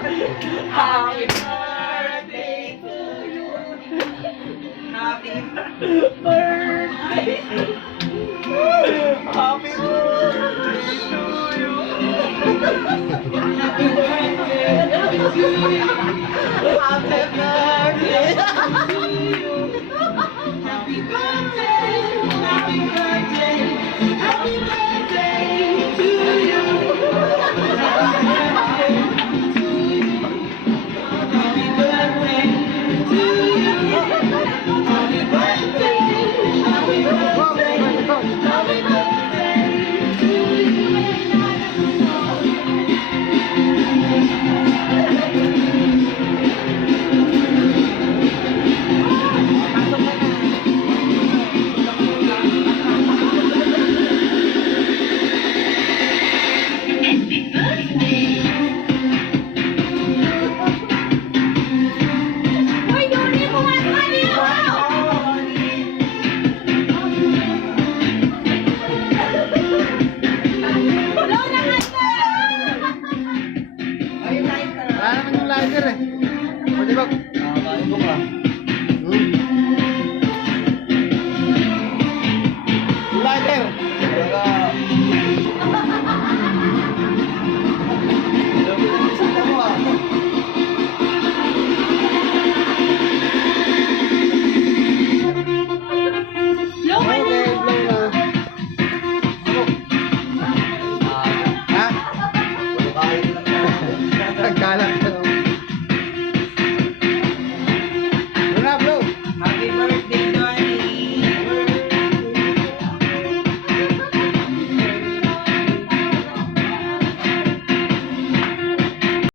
Happy birthday to you. Happy birthday. Happy birthday to you. Happy birthday to you. Happy birthday to you. Happy birthday. Happy birthday. Happy birthday to you. Wala naman yung lighter eh. Pwede ba? Kakain ko ka. Yung lighter. Sita mo ah. Okay, blow na. Ha? Kakain lang. Nagkalat.